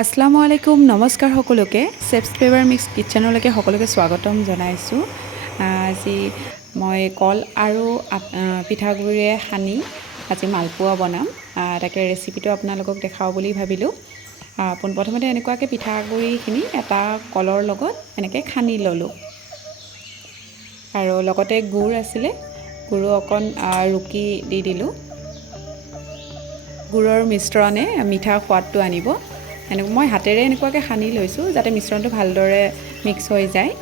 আসসালামু আলাইকুম নমস্কাৰ সকলোকে চেফছ ফেভাৰ মিক্স কিটচেনলৈকে সকলোকে স্বাগতম জনাইছোঁ। আজি মই কল আৰু পিঠাগুড়িৰে সানি আজি মালপোৱা বনাম। তাকে ৰেচিপিটো আপোনালোকক দেখাওঁ বুলি ভাবিলোঁ। পোনপ্ৰথমতে এনেকুৱাকৈ পিঠাগুড়িখিনি এটা কলৰ লগত এনেকৈ সানি ল'লোঁ আৰু লগতে গুড় আছিলে, গুড়ো অকণ ৰুকি দি দিলোঁ। গুড়ৰ মিশ্ৰণে মিঠা সোৱাদটো আনিব। মই হাতেৰে এনেকুৱাকৈ সানি লৈছোঁ যাতে মিশ্ৰণটো ভালদৰে মিক্স হৈ যায়।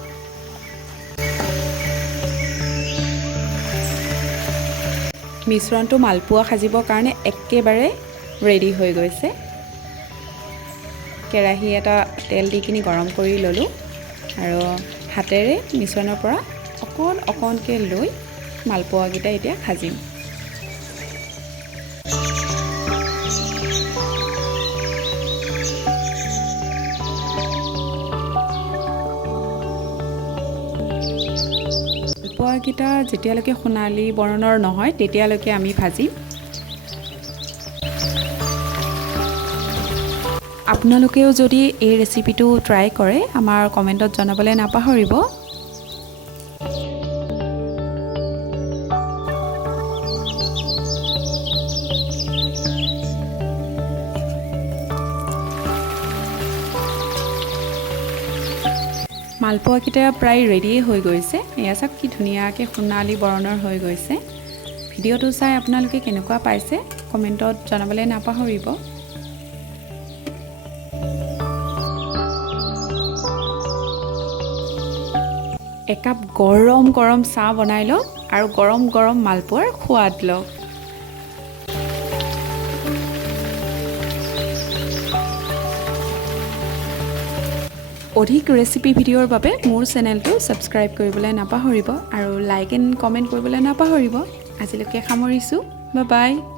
মিশ্ৰণটো মালপোৱা সাজিবৰ কাৰণে একেবাৰে ৰেডি হৈ গৈছে। কেৰাহী এটা তেল দি কিনি গৰম কৰি ল'লোঁ আৰু হাতেৰে মিশ্ৰণৰ পৰা অকণ অকণকৈ লৈ মালপোৱাকেইটা এতিয়া ভাজিম। মালপোৱাকেইটা যেতিয়ালৈকে সোণালী বৰণৰ নহয় তেতিয়ালৈকে আমি ভাজিম। আপোনালোকেও যদি এই ৰেচিপিটো ট্ৰাই কৰে আমাৰ কমেণ্টত জনাবলৈ নাপাহৰিব। মালপোৱাকেইটা প্ৰায় ৰেডিয়ে হৈ গৈছে। এয়া চাওক কি ধুনীয়াকৈ সোণালী বৰণৰ হৈ গৈছে। ভিডিঅ'টো চাই আপোনালোকে কেনেকুৱা পাইছে কমেণ্টত জনাবলৈ নাপাহৰিব। একাপ গৰম গৰম চাহ বনাই লওক আৰু গৰম গৰম মালপোৱাৰ সোৱাদ লওক। অধিক ৰেচিপি ভিডিঅ'ৰ বাবে মোৰ চেনেলটো ছাবস্ক্ৰাইব কৰিবলৈ নাপাহৰিব আৰু লাইক এণ্ড কমেণ্ট কৰিবলৈ নাপাহৰিব। আজিলৈকে সামৰিছোঁ। Bye bye.